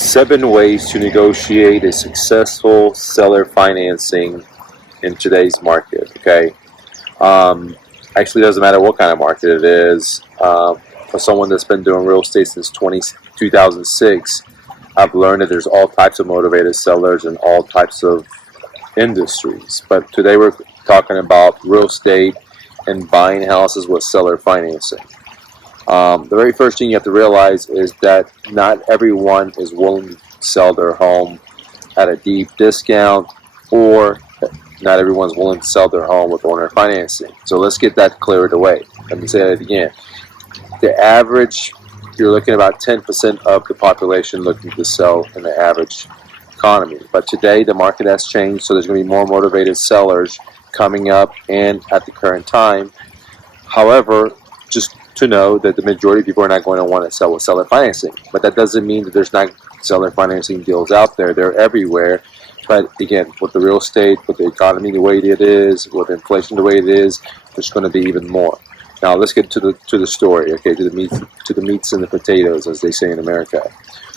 7 ways to negotiate a successful seller financing in today's market. Okay, actually, it doesn't matter what kind of market it is. For someone that's been doing real estate since 2006, I've learned that there's all types of motivated sellers in all types of industries. But today we're talking about real estate and buying houses with seller financing. The very first thing you have to realize is that not everyone is willing to sell their home at a deep discount, or not everyone's willing to sell their home with owner financing. So let's get that cleared away. Let me say that again. The average, you're looking at about 10% of the population looking to sell in the average economy. But today the market has changed, so there's going to be more motivated sellers coming up and at the current time. However, just to know that the majority of people are not going to want to sell with seller financing. But that doesn't mean that there's not seller financing deals out there. They're everywhere. But again, with the real estate, with the economy the way it is, with inflation the way it is, there's going to be even more. Now let's get to the story, okay, to the meats and the potatoes, as they say in America.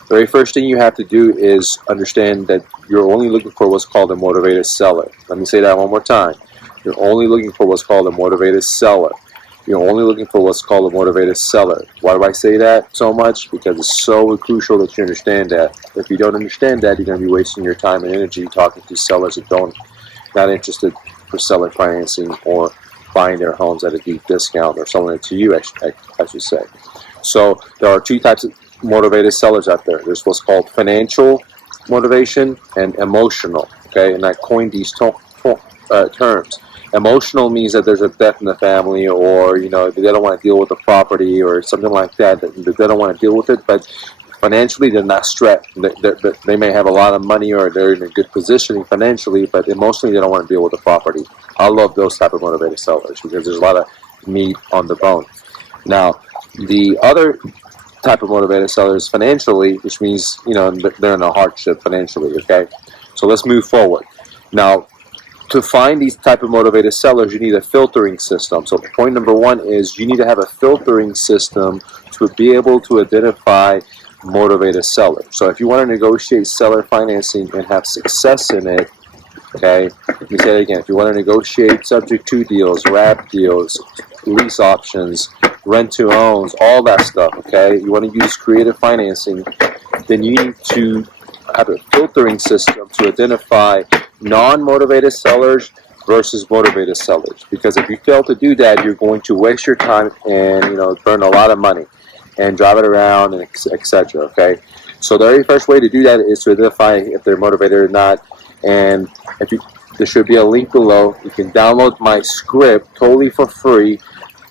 The very first thing you have to do is understand that you're only looking for what's called a motivated seller. Let me say that one more time. You're only looking for what's called a motivated seller. You're only looking for what's called a motivated seller. Why do I say that so much? Because it's so crucial that you understand that. If you don't understand that, you're going to be wasting your time and energy talking to sellers that not interested for seller financing or buying their homes at a deep discount or selling it to you, I should say. So there are two types of motivated sellers out there. There's what's called financial motivation and emotional. Okay, and I coined these terms. Emotional means that there's a death in the family, or they don't want to deal with the property or something like that. That they don't want to deal with it. But financially, they're not stressed. They may have a lot of money, or they're in a good position financially, but emotionally, they don't want to deal with the property. I love those type of motivated sellers because there's a lot of meat on the bone. Now, the other type of motivated sellers financially, which means they're in a hardship financially. Okay, so let's move forward. Now, to find these type of motivated sellers, you need a filtering system. So point number one is you need to have a filtering system to be able to identify motivated sellers. So if you want to negotiate seller financing and have success in it, okay, let me say it again. If you want to negotiate subject to deals, wrap deals, lease options, rent to owns, all that stuff, okay, you want to use creative financing, then you need to have a filtering system to identify non-motivated sellers versus motivated sellers. Because if you fail to do that, you're going to waste your time and burn a lot of money and drive it around and etc. Okay, so the very first way to do that is to identify if they're motivated or not. And there should be a link below. You can download my script totally for free,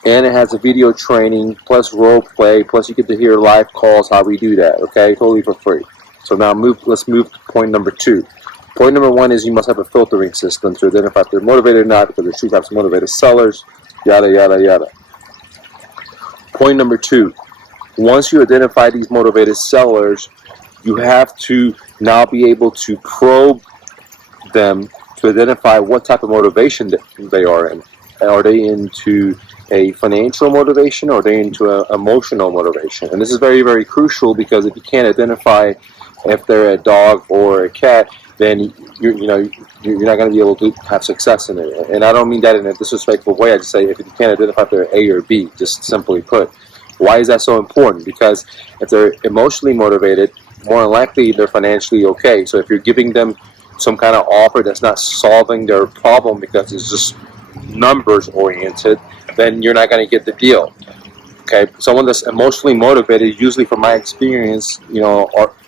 and it has a video training plus role play, plus you get to hear live calls how we do that. Okay, totally for free. So now let's move to point number two. Point number one is you must have a filtering system to identify if they're motivated or not, because there's two types of motivated sellers, yada, yada, yada. Point number two, once you identify these motivated sellers, you have to now be able to probe them to identify what type of motivation they are in. Are they into a financial motivation, or are they into an emotional motivation? And this is very, very crucial, because if you can't identify if they're a dog or a cat, then you're not going to be able to have success in it. And I don't mean that in a disrespectful way. I just say if you can't identify if they're A or B, just simply put. Why is that so important? Because if they're emotionally motivated, more than likely they're financially okay. So if you're giving them some kind of offer that's not solving their problem because it's just numbers oriented, then you're not going to get the deal. Okay, someone that's emotionally motivated, usually from my experience,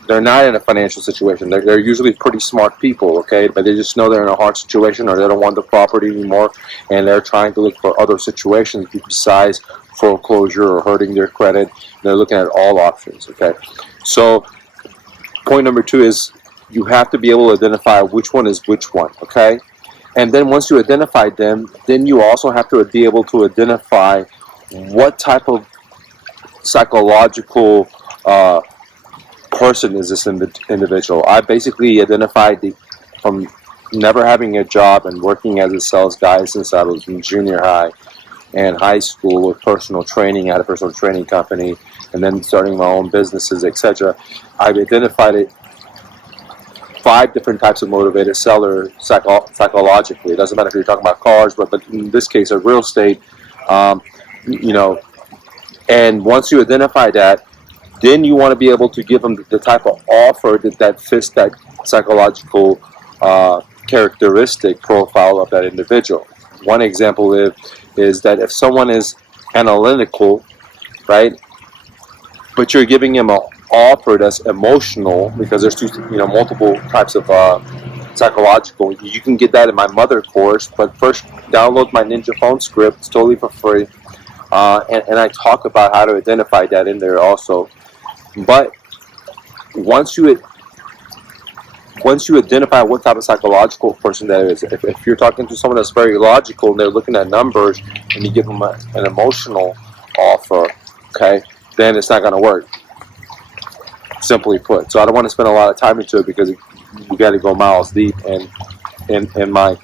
they're not in a financial situation. They're usually pretty smart people, okay, but they just know they're in a hard situation, or they don't want the property anymore, and they're trying to look for other situations besides foreclosure or hurting their credit. They're looking at all options, okay. So point number two is you have to be able to identify which one is which one, okay. And then once you identify them, then you also have to be able to identify what type of psychological person is this individual. I basically identified from never having a job and working as a sales guy since I was in junior high and high school with personal training. I had a personal training company, and then starting my own businesses, etc. I've identified it 5 different types of motivated seller psychologically. It doesn't matter if you're talking about cars, but in this case, of real estate. Um, you know, and once you identify that, then you want to be able to give them the type of offer that fits that psychological characteristic profile of that individual. One example is that if someone is analytical, right, but you're giving them an offer that's emotional, because there's multiple types of psychological. You can get that in my mother course, but first download my Ninja phone script. It's totally for free, and I talk about how to identify that in there also. But once you identify what type of psychological person that is, if you're talking to someone that's very logical and they're looking at numbers, and you give them an emotional offer, okay, then it's not going to work, simply put. So I don't want to spend a lot of time into it, because you got to go miles deep. And in my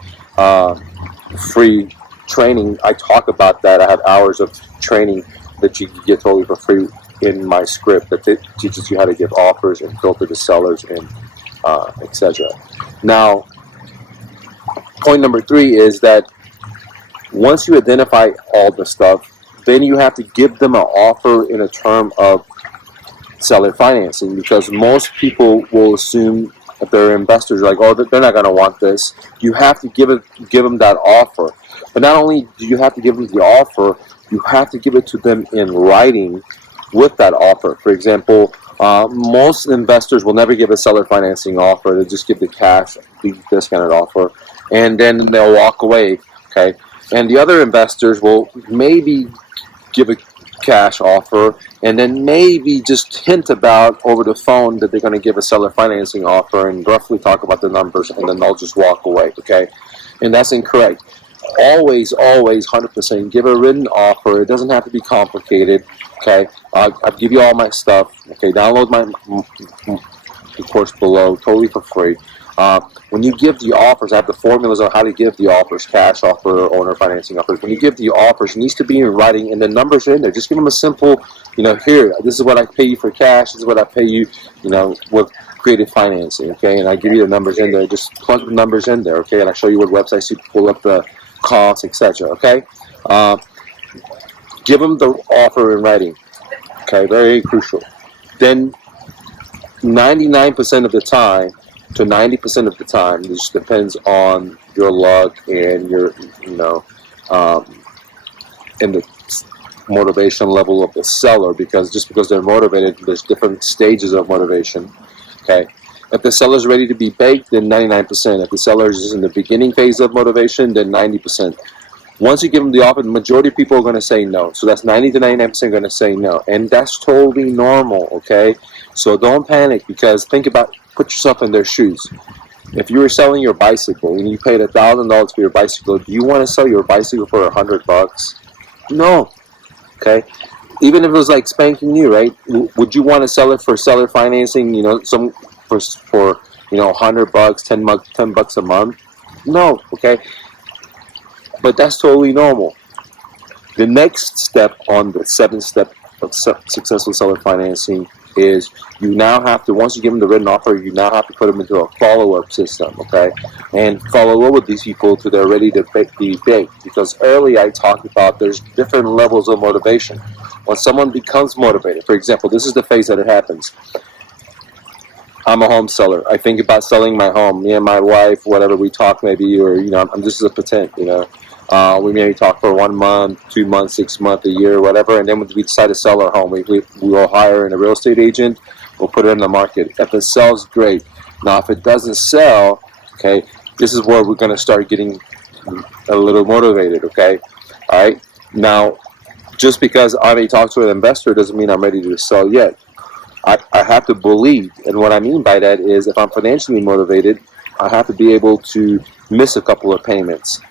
free training, I talk about that. I have hours of training that you can get totally for free in my script that teaches you how to give offers and filter the sellers and etc. Now, point number 3 is that once you identify all the stuff, then you have to give them an offer in a term of seller financing, because most people will assume that their investors are like, oh, they're not going to want this. You have to give them that offer. But not only do you have to give them the offer, you have to give it to them in writing with that offer. For example, most investors will never give a seller financing offer. They just give the cash, the discounted offer, and then they'll walk away. Okay, and the other investors will maybe give a cash offer, and then maybe just hint about over the phone that they're going to give a seller financing offer and roughly talk about the numbers, and then they'll just walk away. Okay, and that's incorrect. Always 100% give a written offer. It doesn't have to be complicated. Okay, I'll give you all my stuff. Okay, download my course below, totally for free. When you give the offers, I have the formulas on how to give the offers: cash offer, owner financing offers. When you give the offers, it needs to be in writing, and the numbers are in there. Just give them a simple, here, this is what I pay you for cash, this is what I pay you, with creative financing. Okay, and I give you the numbers in there. Just plug the numbers in there. Okay, and I show you what websites you pull up the costs, etc. Okay, give them the offer in writing. Okay, very crucial. Then 99% of the time to 90% of the time, this depends on your luck and your, and the motivation level of the seller, because just because they're motivated, there's different stages of motivation. Okay, if the seller's ready to be baked, then 99%. If the seller is in the beginning phase of motivation, then 90%. Once you give them the offer, the majority of people are going to say no. So that's 90 to 99% going to say no. And that's totally normal, okay? So don't panic, because put yourself in their shoes. If you were selling your bicycle and you paid $1,000 for your bicycle, do you want to sell your bicycle for $100? No, okay? Even if it was like spanking new, right? Would you want to sell it for seller financing, for $100, $10 a month? No, okay? But that's totally normal. The next step on the 7th step of successful seller financing is you now have to, once you give them the written offer, you now have to put them into a follow-up system, okay? And follow up with these people till they're ready to be baked. Because earlier I talked about there's different levels of motivation. When someone becomes motivated, for example, this is the phase that it happens. I'm a home seller. I think about selling my home. Me and my wife, whatever, we talk maybe, or, I'm just a pretend, we maybe talk for 1 month, 2 months, 6 months, a year, whatever, and then when we decide to sell our home, we will hire a real estate agent. We'll put it in the market. If it sells, great. Now, if it doesn't sell, okay, this is where we're going to start getting a little motivated, okay? All right? Now, just because I may talk to an investor doesn't mean I'm ready to sell yet. I have to believe, and what I mean by that is if I'm financially motivated, I have to be able to miss a couple of payments.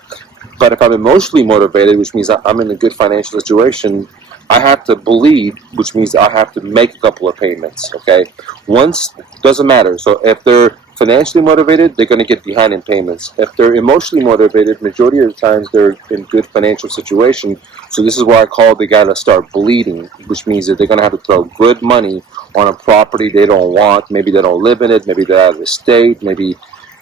But if I'm emotionally motivated, which means I'm in a good financial situation, I have to bleed, which means I have to make a couple of payments, okay? Once, doesn't matter. So if they're financially motivated, they're going to get behind in payments. If they're emotionally motivated, majority of the times they're in good financial situation. So this is why I call they got to start bleeding, which means that they're going to have to throw good money on a property they don't want. Maybe they don't live in it. Maybe they're out of the state. Maybe,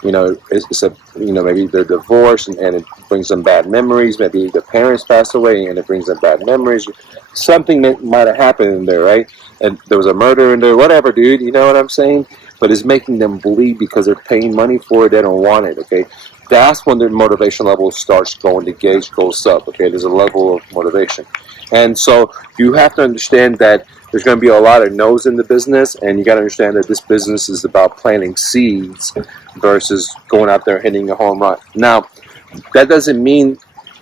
it's a, maybe they're divorced and it brings them bad memories. Maybe the parents passed away and it brings them bad memories. Something might have happened in there, right? And there was a murder in there, whatever, dude. You know what I'm saying? But it's making them bleed because they're paying money for it. They don't want it, okay? That's when their motivation level starts going, the gauge goes up, okay? There's a level of motivation. And so you have to understand that there's going to be a lot of no's in the business, and you got to understand that this business is about planting seeds versus going out there hitting a home run. Now, that doesn't mean,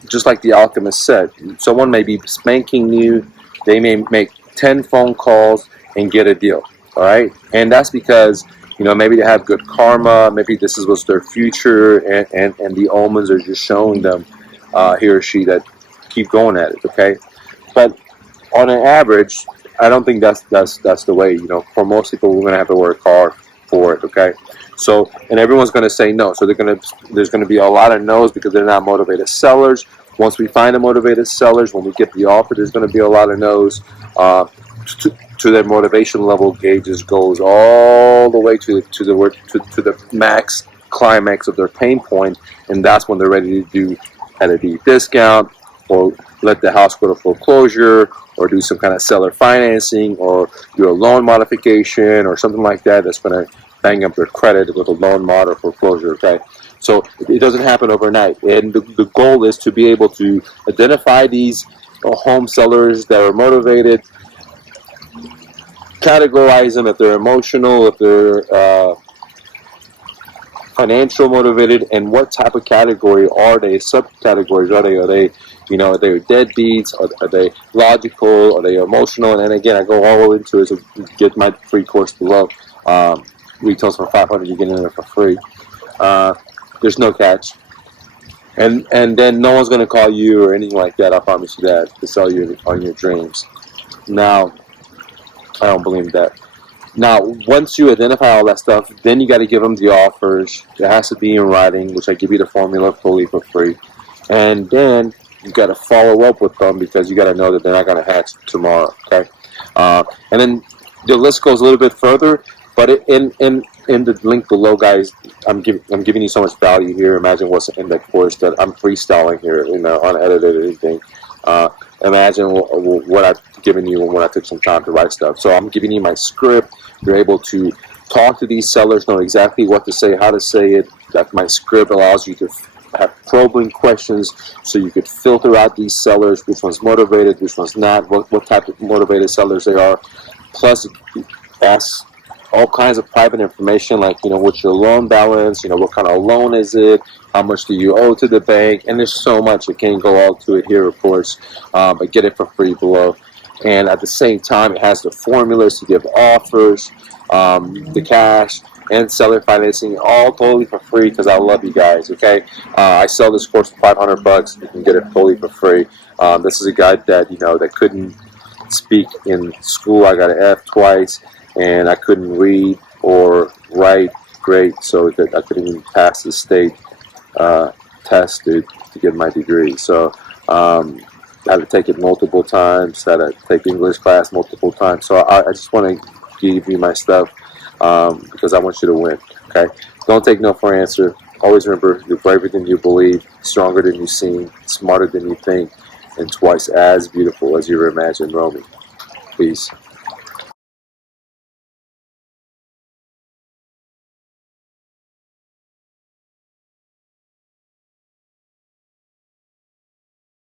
just like the alchemist said, someone may be spanking new, they may make 10 phone calls and get a deal, all right? And that's because, maybe they have good karma, maybe this was their future, and the omens are just showing them, he or she, that keep going at it, okay? But on an average, I don't think that's the way. For most people, we're gonna have to work hard for it. Okay, so and everyone's gonna say no. So there's gonna be a lot of no's because they're not motivated sellers. Once we find the motivated sellers, when we get the offer, there's gonna be a lot of no's. To their motivation level gauges goes all the way to the max climax of their pain point, and that's when they're ready to do at a deep discount, or let the house go to foreclosure, or do some kind of seller financing, or do a loan modification, or something like that that's going to bang up their credit with a loan mod or foreclosure, okay? So it doesn't happen overnight, and the goal is to be able to identify these home sellers that are motivated, categorize them if they're emotional, if they're financial motivated, and what type of category are they, subcategories are they are they deadbeats, are they logical, are they emotional? And again, I go all into it, so get my free course below. Retails for $500, you get in there for free. There's no catch, and then no one's gonna call you or anything like that. I promise you that, to sell you on your dreams. Now, I don't believe that. Now, once you identify all that stuff, then you got to give them the offers. It has to be in writing, which I give you the formula fully for free. And then you got to follow up with them, because you got to know that they're not going to hatch tomorrow. Okay, and then the list goes a little bit further. But in the link below, guys, I'm giving you so much value here. Imagine what's in that course that I'm freestyling here, unedited or anything. Imagine what I've given you when I took some time to write stuff. So I'm giving you my script. You're able to talk to these sellers, know exactly what to say, how to say it. That my script allows you to have probing questions, so you could filter out these sellers, which one's motivated, which one's not, what type of motivated sellers they are. Plus, ask all kinds of private information, like, what's your loan balance, what kind of loan is it, how much do you owe to the bank, and there's so much. I can't go all to it here, of course, but get it for free below. And at the same time, it has the formulas to give offers, the cash, and seller financing, all totally for free, because I love you guys, okay? I sell this course for $500. You can get it totally for free. This is a guy that, that couldn't speak in school. I got an F twice, and I couldn't read or write great, so that I couldn't even pass the state test to get my degree. So I had to take it multiple times, had to take English class multiple times. So I just want to give you my stuff because I want you to win, okay? Don't take no for an answer. Always remember, you're braver than you believe, stronger than you seem, smarter than you think, and twice as beautiful as you ever imagined, Romy. Peace.